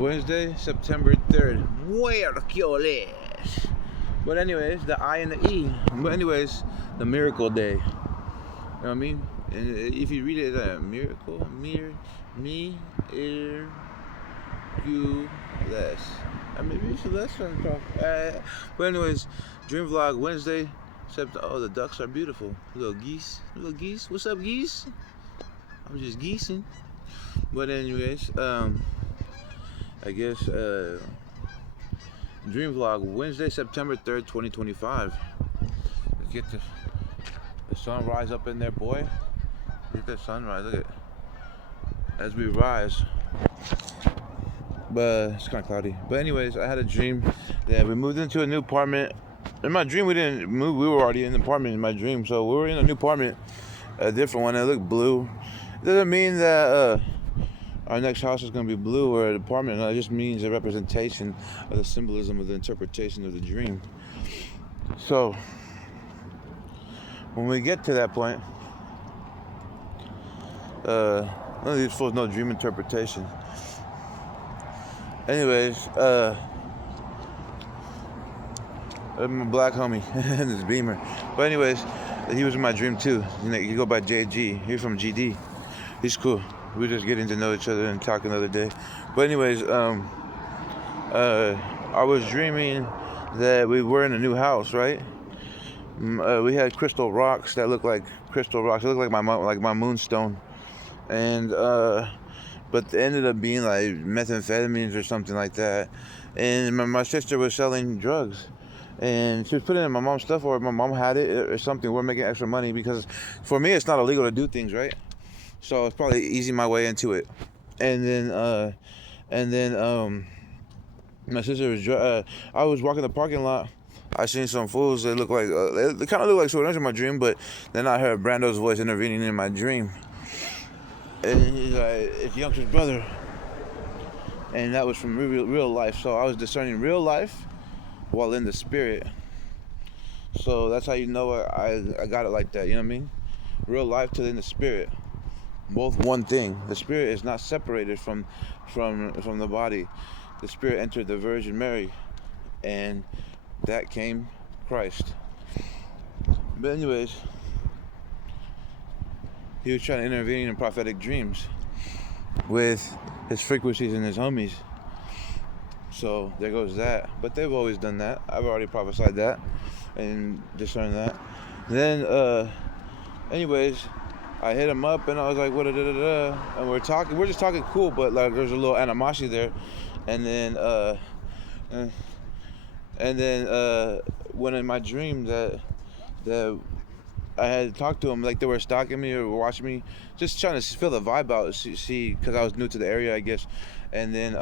Wednesday, September 3rd. Miércoles. But anyways, the I and the E. But anyways, the miracle day. You know what I mean? And if you read it as a miracle, me, you, less. I mean, maybe it's less than but anyways, Dreamvlog Wednesday. Oh, the ducks are beautiful. Little geese. What's up, geese? I'm just geesing. But anyways, I guess Dreamvlog Wednesday, September 3rd, 2025. Let's get the sunrise up in there, boy. Get that sunrise. Look at it. As we rise. But it's kind of cloudy. But anyways, I had a dream that we moved into a new apartment. In my dream, we didn't move. We were already in the apartment in my dream. So we were in a new apartment, a different one. It looked blue. It doesn't mean that our next house is going to be blue or an apartment. No, it just means a representation of the symbolism of the interpretation of the dream. So when we get to that point, none of these fools know dream interpretation. Anyways, I'm a black homie in this Beamer. But anyways, he was in my dream too. You go by JG. He's from GD. He's cool. We're just getting to know each other and talk another day. But anyways, I was dreaming that we were in a new house, right? We had crystal rocks that looked like crystal rocks. It looked like my moonstone, and but it ended up being like methamphetamines or something like that. And my sister was selling drugs, and she was putting it in my mom's stuff, or my mom had it or something. We're making extra money because for me it's not illegal to do things, right? So it's probably easing my way into it. And then my sister was I was walking the parking lot. I seen some fools that look like they kind of look like someone in my dream, but then I heard Brando's voice intervening in my dream. And he's like, it's Youngster's brother. And that was from real life. So I was discerning real life while in the spirit. So that's how you know I got it like that, you know what I mean? Real life to in the spirit. Both one thing. The spirit is not separated from the body. The spirit entered the Virgin Mary, and that came Christ. But anyways, he was trying to intervene in prophetic dreams with his frequencies and his homies. So there goes that. But they've always done that. I've already prophesied that and discerned that. Then, anyways, I hit him up and I was like, what, and we're just talking cool, but like there's a little animosity there. And then when in my dream that I had talked to him, like they were stalking me or watching me, just trying to feel the vibe out, see, because I was new to the area, I guess. And then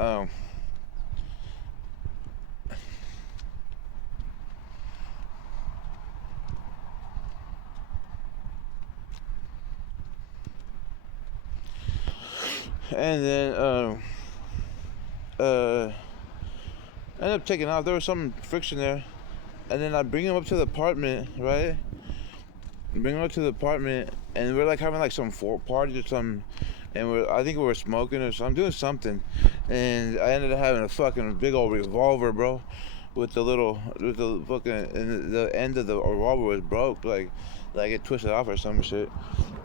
ended up taking off. There was some friction there, and then I bring him up to the apartment, right? Bring him up to the apartment, and we're like having like some party or something, and I think we were smoking or something, doing something, and I ended up having a fucking big old revolver, bro, with the fucking, and the end of the revolver was broke, like it twisted off or some shit.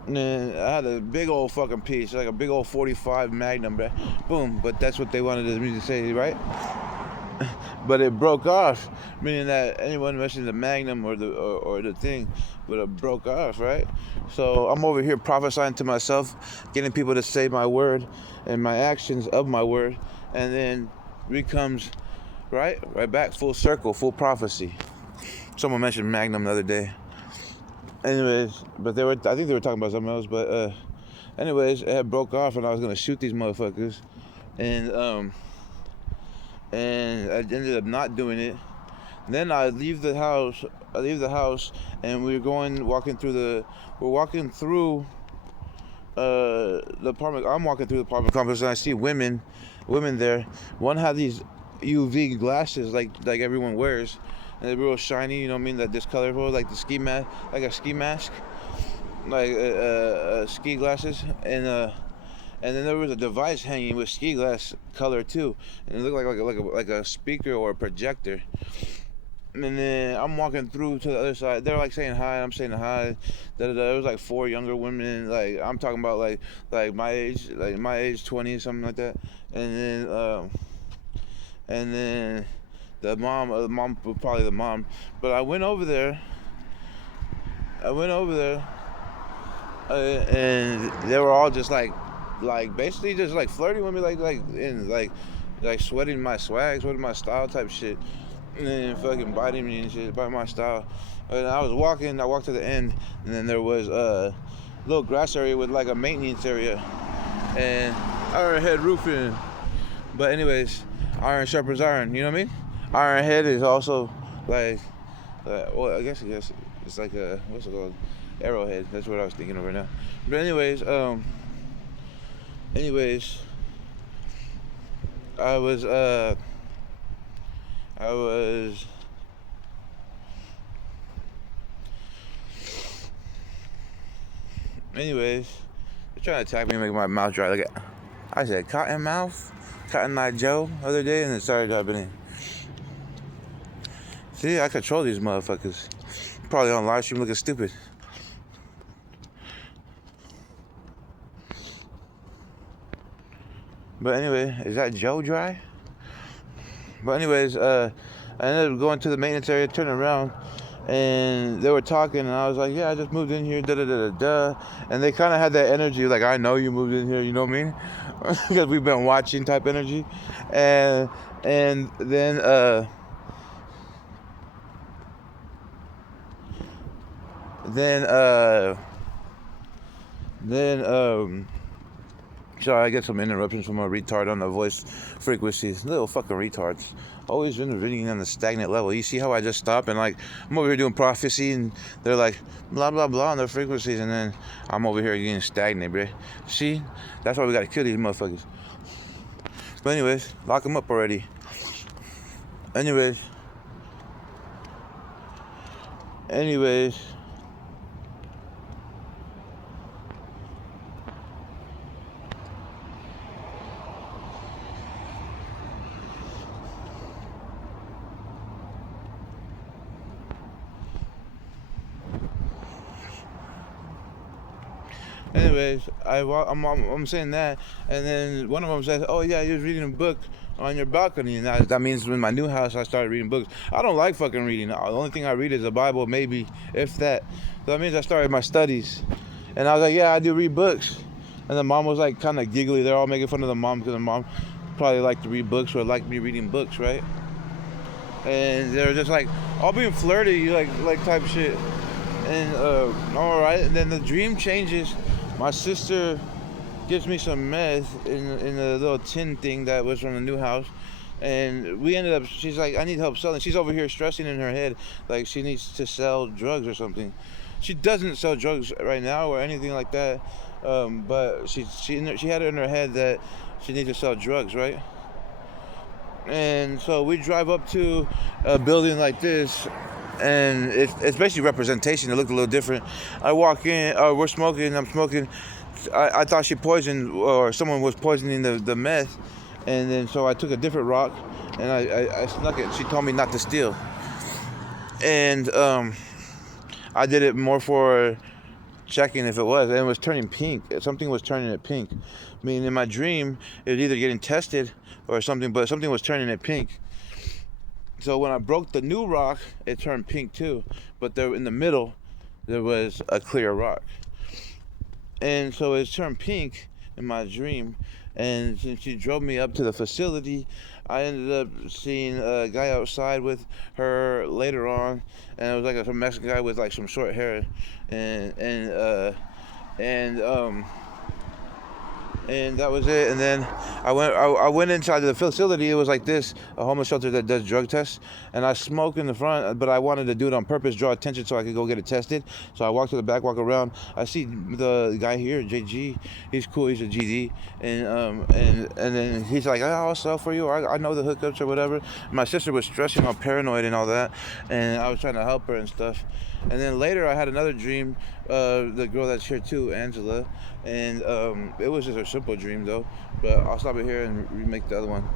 And then I had a big old fucking piece, like a big old 45 Magnum, boom. But that's what they wanted me to say, right? But it broke off, meaning that anyone mentioned the Magnum or the thing, but it broke off, right? So I'm over here prophesying to myself, getting people to say my word and my actions of my word, and then comes right back full circle, full prophecy. Someone mentioned Magnum the other day. Anyways, but I think they were talking about something else, but anyways, it had broke off and I was gonna shoot these motherfuckers, and I ended up not doing it. Then I leave the house, and we're walking through the apartment. I'm walking through the apartment complex, and I see women there. One had these UV glasses like everyone wears, and they're real shiny, you know what I mean, that discolorful, like the ski mask, like a ski mask, like ski glasses, and and then there was a device hanging with ski glass color too, and it looked like a speaker or a projector. And then I'm walking through to the other side. They're like saying hi. I'm saying hi. There was like 4 younger women. Like I'm talking about like my age, 20 something like that. And then the mom, probably the mom. But I went over there. And they were all just like basically just like flirting with me, like sweating my swag, sweating my style type shit. And then fucking biting me and shit, biting my style. And I walked to the end, and then there was a little grass area with like a maintenance area, and Iron Head roofing. But anyways, iron sharpens iron, you know what I mean? Iron Head is also like, well, I guess it's like a, what's it called? Arrowhead. That's what I was thinking of right now. But anyways, I was they're trying to attack me and make my mouth dry. Look at, I said Cotton Eye Joe the other day, and it started happening. See, I control these motherfuckers. Probably on live stream looking stupid. But anyway, is that Joe dry? But anyways, I ended up going to the maintenance area, turning around, and they were talking, and I was like, yeah, I just moved in here, da-da-da-da-da. And they kind of had that energy, like, I know you moved in here, you know what I mean? Because we've been watching type energy. And then, sorry, I get some interruptions from a retard on the voice frequencies. Little fucking retards. Always been reading on the stagnant level. You see how I just stop and like, I'm over here doing prophecy and they're like, blah, blah, blah on their frequencies, and then I'm over here getting stagnant, bruh. See? That's why we gotta kill these motherfuckers. But anyways, lock them up already. Anyways. I'm saying that, and then one of them says, "Oh yeah, you're reading a book on your balcony," and that means in my new house I started reading books. I don't like fucking reading. The only thing I read is the Bible, maybe, if that. So that means I started my studies, and I was like, "Yeah, I do read books," and the mom was like kind of giggly. They're all making fun of the mom because the mom probably liked to read books or liked me reading books, right? And they're just like all being flirty, like type shit. And all right, and then the dream changes. My sister gives me some meth in a little tin thing that was from the new house, and we ended up, she's like, I need help selling. She's over here stressing in her head like she needs to sell drugs or something. She doesn't sell drugs right now or anything like that, but she had it in her head that she needs to sell drugs, right? And so we drive up to a building like this, and it's basically representation. It looked a little different. I walk in, we're smoking, I'm smoking. I thought she poisoned, or someone was poisoning the meth, and then so I took a different rock, and I snuck it. She told me not to steal, and I did it more for checking if it was, and it was turning pink. Something was turning it pink. I mean, in my dream, it was either getting tested or something, but something was turning it pink. So when I broke the new rock, it turned pink too. But there in the middle, there was a clear rock. And so it turned pink in my dream. And since she drove me up to the facility, I ended up seeing a guy outside with her later on. And it was like some Mexican guy with like some short hair. And that was it. And then I went inside the facility. It was like this, a homeless shelter that does drug tests. And I smoked in the front, but I wanted to do it on purpose, draw attention so I could go get it tested. So I walked to the back, walk around. I see the guy here, JG. He's cool. He's a GD. And then he's like, oh, I'll sell for you. Or I know the hookups or whatever. My sister was stressing, all paranoid and all that. And I was trying to help her and stuff. And then later I had another dream the girl that's here too, Angela, and it was just a simple dream though. But I'll stop it here and remake the other one.